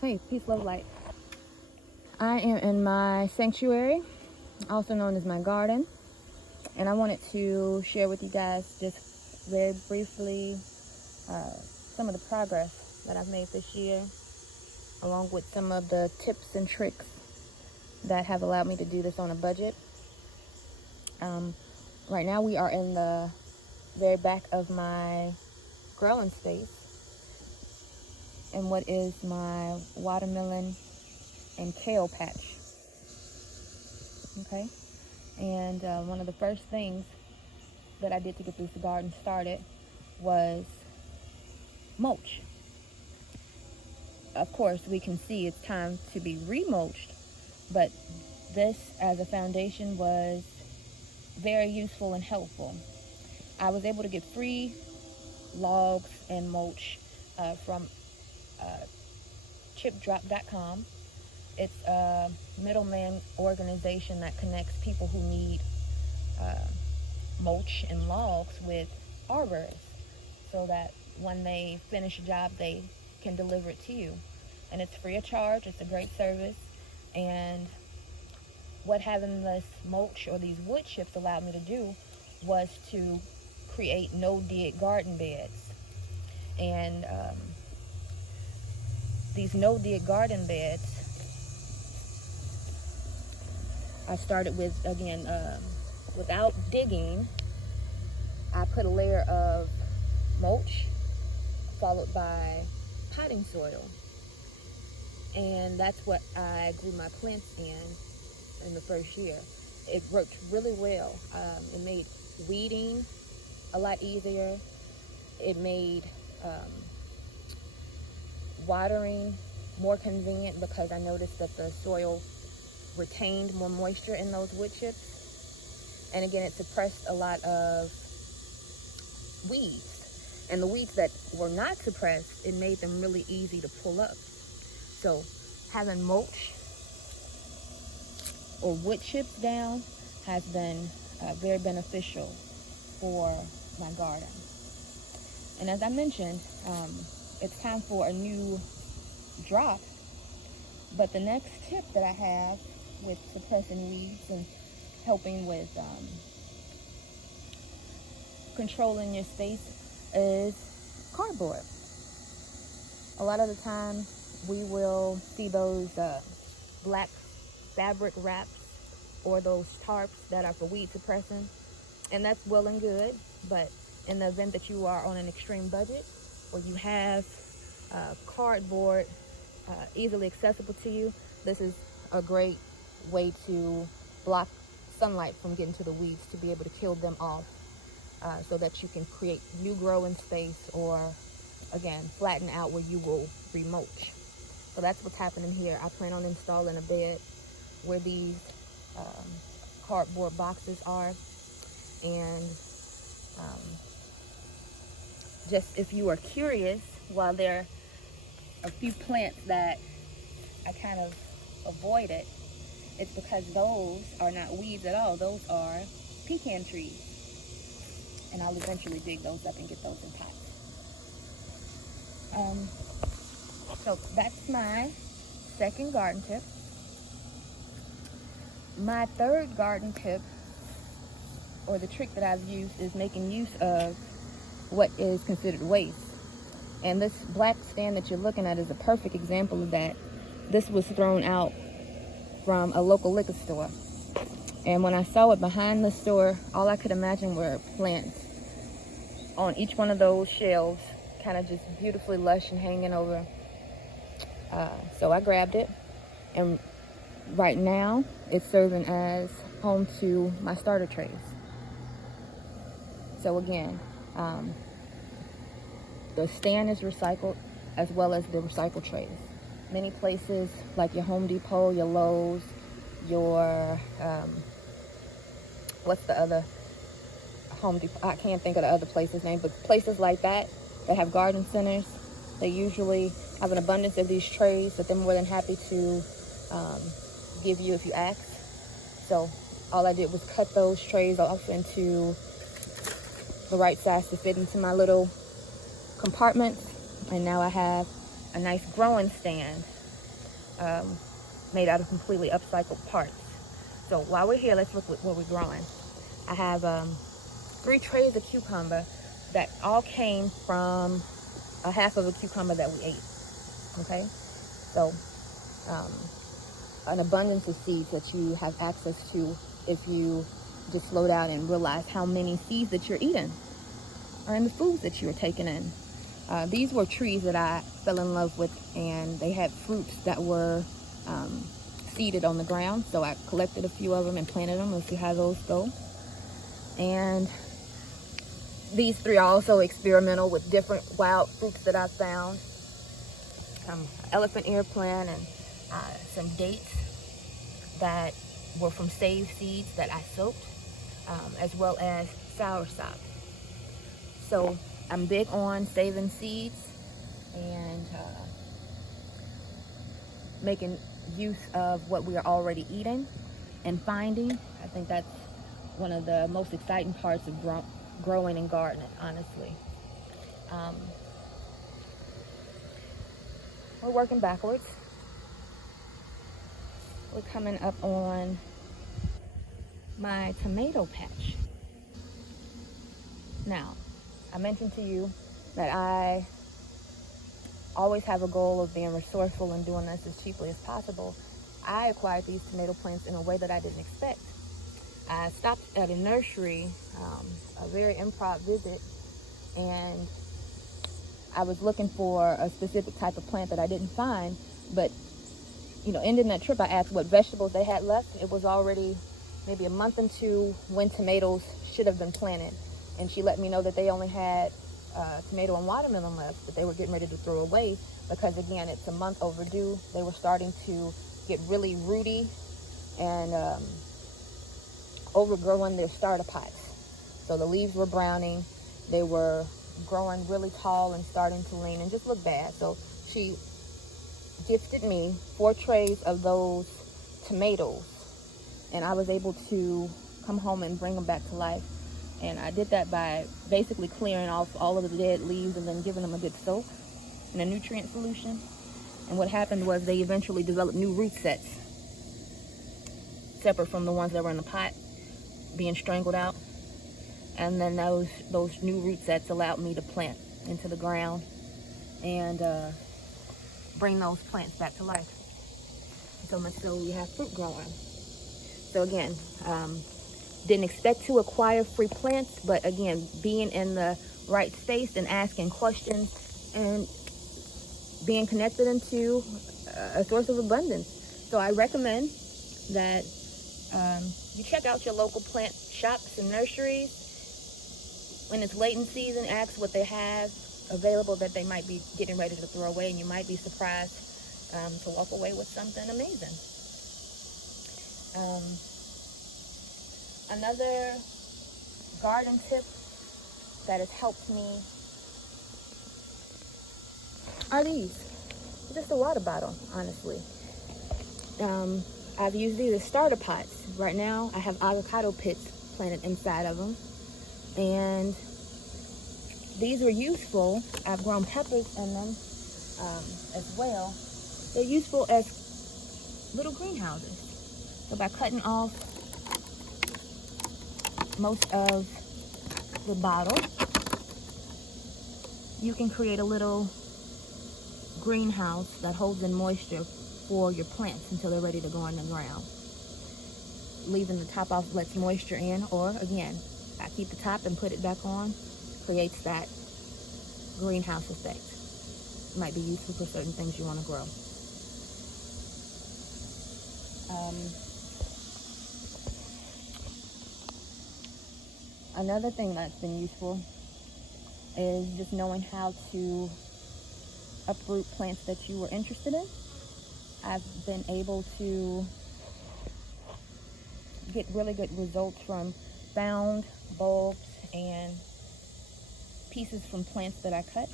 Hey, peace, love, light. I am in my sanctuary, also known as my garden, and I wanted to share with you guys just very briefly some of the progress that I've made this year, along with some of the tips and tricks that have allowed me to do this on a budget. Right now we are in the very back of my growing space in what is my watermelon and kale patch. Okay, and one of the first things that I did to get this garden started was mulch. Of course, we can see it's time to be remulched, but this as a foundation was very useful and helpful. I was able to get free logs and mulch from chipdrop.com. It's a middleman organization that connects people who need mulch and logs with arborists, so that when they finish a job, they can deliver it to you. And it's free of charge. It's a great service. And what having this mulch or these wood chips allowed me to do was to create no-dig garden beds. And these no-dig garden beds, I started with, again, without digging, I put a layer of mulch followed by potting soil. And that's what I grew my plants in the first year. It worked really well. It made weeding a lot easier. It made watering more convenient because I noticed that the soil retained more moisture in those wood chips. And again, it suppressed a lot of weeds. And the weeds that were not suppressed, it made them really easy to pull up. So having mulch or wood chips down has been very beneficial for my garden. And as I mentioned, it's time for a new drop. But the next tip that I have with suppressing weeds and helping with controlling your space is cardboard. A lot of the time we will see those black fabric wraps or those tarps that are for weed suppressing, and that's well and good. But in the event that you are on an extreme budget or you have cardboard easily accessible to you, this is a great way to block sunlight from getting to the weeds, to be able to kill them off, so that you can create new growing space, or again flatten out where you will remulch. So that's what's happening here. I plan on installing a bed where these cardboard boxes are. And just if you are curious, while there are a few plants that I kind of avoided, it's because those are not weeds at all. Those are pecan trees. And I'll eventually dig those up and get those in pots. So that's my second garden tip. My third garden tip, or the trick that I've used, is making use of what is considered waste. And this black stand that you're looking at is a perfect example of that. This was thrown out from a local liquor store. And when I saw it behind the store, all I could imagine were plants on each one of those shelves, kind of just beautifully lush and hanging over. So I grabbed it, and right now it's serving as home to my starter trays. So again, the stand is recycled, as well as the recycle trays. Many places like your Home Depot, your Lowe's, your what's the other Home Depot? I can't think of the other place's name, but places like that have garden centers, they usually have an abundance of these trays that they're more than happy to give you if you ask. So all I did was cut those trays off into the right size to fit into my little compartments, and now I have a nice growing stand made out of completely upcycled parts. So while we're here, let's look at what we're growing. I have 3 trays of cucumber that all came from a half of a cucumber that we ate. Okay, so an abundance of seeds that you have access to if you just slow down and realize how many seeds that you're eating or in the foods that you're taking in. These were trees that I fell in love with, and they had fruits that were seeded on the ground. So I collected a few of them and planted them. Let's see how those go. And these 3 are also experimental with different wild fruits that I found. Elephant ear plant and some dates that were from saved seeds that I soaked, as well as soursop. So I'm big on saving seeds and making use of what we are already eating and finding. I think that's one of the most exciting parts of growing and gardening, honestly. We're working backwards. We're coming up on my tomato patch. Now, I mentioned to you that I always have a goal of being resourceful and doing this as cheaply as possible. I acquired these tomato plants in a way that I didn't expect. I stopped at a nursery, a very improv visit, and I was looking for a specific type of plant that I didn't find, but ending that trip, I asked what vegetables they had left. It was already maybe a month into when tomatoes should have been planted, and she let me know that they only had tomato and watermelon left that they were getting ready to throw away because, again, it's a month overdue. They were starting to get really rooty and overgrowing their starter pots. So the leaves were browning. They were growing really tall and starting to lean and just look bad. So she gifted me 4 trays of those tomatoes, and I was able to come home and bring them back to life. And I did that by basically clearing off all of the dead leaves and then giving them a good soak in a nutrient solution. And what happened was they eventually developed new root sets, separate from the ones that were in the pot, being strangled out. And then those new root sets allowed me to plant into the ground and bring those plants back to life. So much so we have fruit growing. So again, didn't expect to acquire free plants, but again, being in the right space and asking questions and being connected into a source of abundance. So I recommend that you check out your local plant shops and nurseries. When it's late in season, ask what they have available that they might be getting ready to throw away, and you might be surprised to walk away with something amazing. Another garden tip that has helped me are these. Just a water bottle, honestly. I've used these as starter pots. Right now, I have avocado pits planted inside of them. And these are useful. I've grown peppers in them as well. They're useful as little greenhouses. So by cutting off most of the bottle, you can create a little greenhouse that holds in moisture for your plants until they're ready to go in the ground. Leaving the top off lets moisture in, or again, I keep the top and put it back on, creates that greenhouse effect. It might be useful for certain things you want to grow. Another thing that's been useful is just knowing how to uproot plants that you were interested in. I've been able to get really good results from found bulbs and pieces from plants that I cut.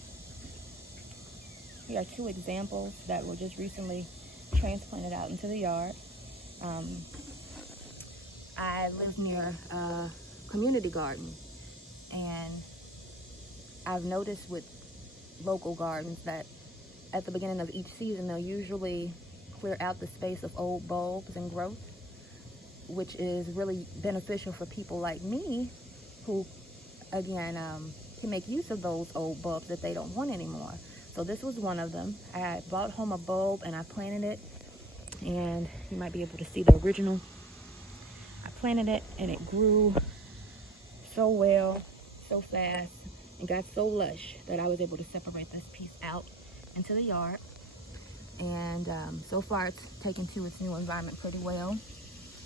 Here are 2 examples that were just recently transplanted out into the yard. I live near a community garden, and I've noticed with local gardens that at the beginning of each season they'll usually clear out the space of old bulbs and growth, which is really beneficial for people like me who, again, can make use of those old bulbs that they don't want anymore. So this was one of them. I brought home a bulb and I planted it, and you might be able to see the original. I planted it and it grew so well, so fast, and got so lush that I was able to separate this piece out into the yard. And so far it's taken to its new environment pretty well.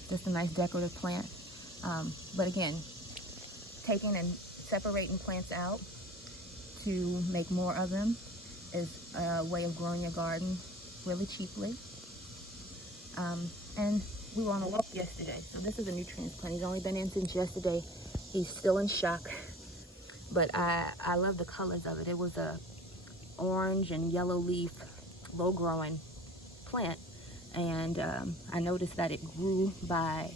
Just a nice decorative plant. But again, taking and separating plants out to make more of them is a way of growing your garden really cheaply. And we were on a walk yesterday. So this is a new transplant. He's only been in since yesterday. He's still in shock. But I love the colors of it. It was a orange and yellow leaf, low growing plant. And I noticed that it grew by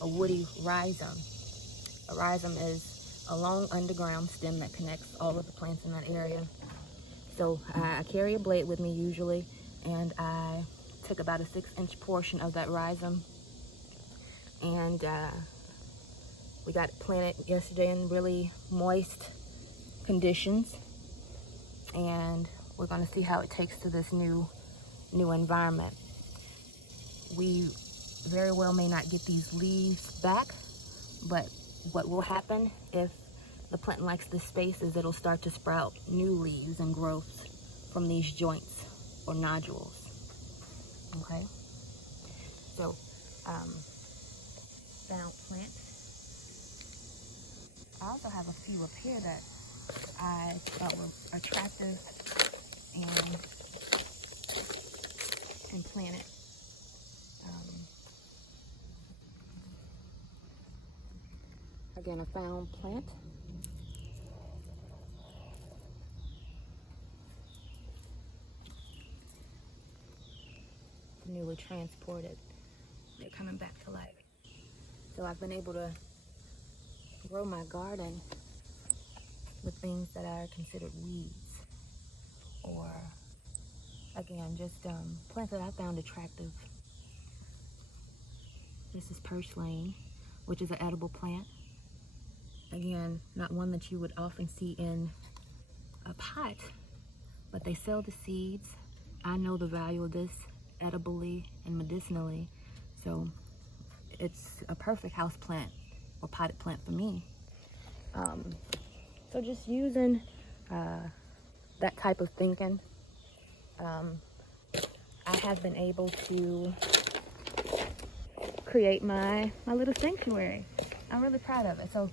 a woody rhizome. A rhizome is a long underground stem that connects all of the plants in that area. So I carry a blade with me usually, and I took about a 6-inch portion of that rhizome, and we got it planted yesterday in really moist conditions, and we're going to see how it takes to this new environment. We very well may not get these leaves back, but what will happen if the plant likes this space is it'll start to sprout new leaves and growths from these joints or nodules. Okay, so found plant. I also have a few up here that I thought were attractive and planted. Again, a found plant. Newly transported. They're coming back to life. So I've been able to grow my garden with things that are considered weeds, or again, just plants that I found attractive. This is purslane, which is an edible plant. Again, not one that you would often see in a pot, but they sell the seeds. I know the value of this edibly and medicinally, so it's a perfect house plant or potted plant for me. So just using that type of thinking, I have been able to create my little sanctuary. I'm really proud of it. So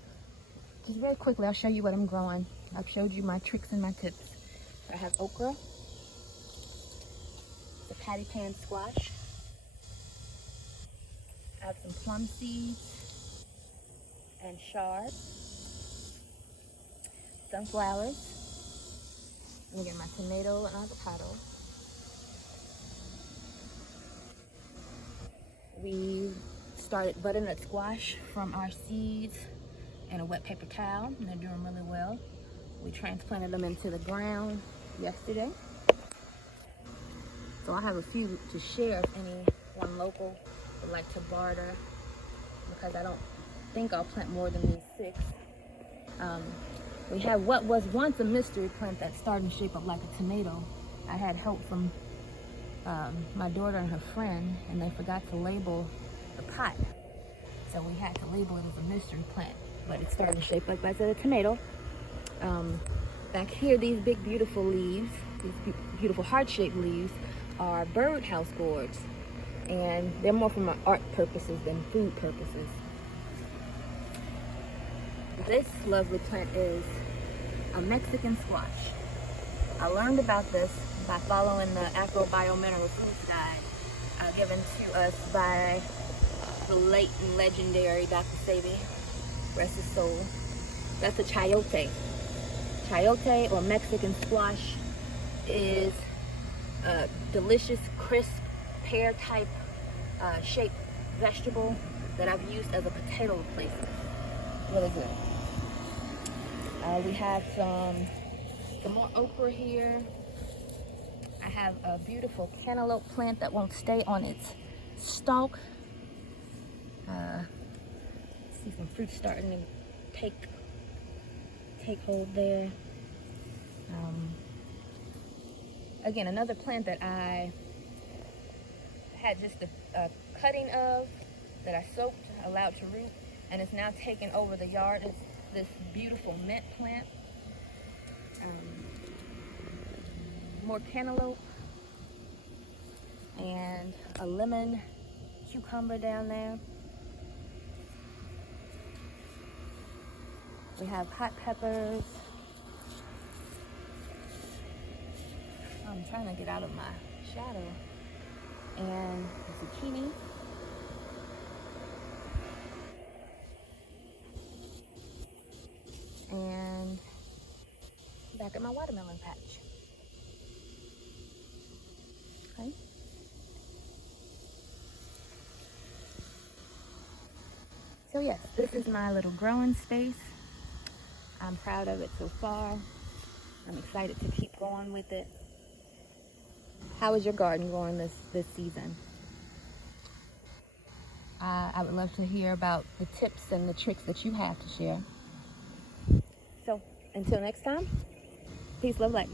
just very quickly, I'll show you what I'm growing. I've showed you my tricks and my tips. I have okra, the patty pan squash. I have some plum seeds and chard, sunflowers. Let me get my tomato and avocado. We started butternut squash from our seeds in a wet paper towel, and they're doing really well. We transplanted them into the ground yesterday. So I have a few to share if anyone local would like to barter, because I don't think I'll plant more than these 6. We have what was once a mystery plant that's starting to shape up like a tomato. I had help from my daughter and her friend, and they forgot to label the pot. So we had to label it as a mystery plant, but it's starting to shape up as a tomato. Back here, these big beautiful leaves, these beautiful heart-shaped leaves, are birdhouse gourds, and they're more from art purposes than food purposes. This lovely plant is a Mexican squash. I learned about this by following the Afro-Biomineral Foods Guide given to us by the late and legendary Dr. Sebi, rest his soul. That's a chayote. Chayote, or Mexican squash, is a delicious, crisp, pear-type shaped vegetable that I've used as a potato replacement. Really good. We have some more okra here. I have a beautiful cantaloupe plant that won't stay on its stalk. See some fruit starting to take hold there. Again, another plant that I had just a cutting of, that I soaked, allowed to root, and it's now taken over the yard. It's this beautiful mint plant. More cantaloupe and a lemon cucumber down there. We have hot peppers. I'm trying to get out of my shadow. And zucchini. And back at my watermelon patch. Okay. So yes, this is my little growing space. I'm proud of it so far. I'm excited to keep going with it. How is your garden going this season? I would love to hear about the tips and the tricks that you have to share. So until next time, peace, love, light.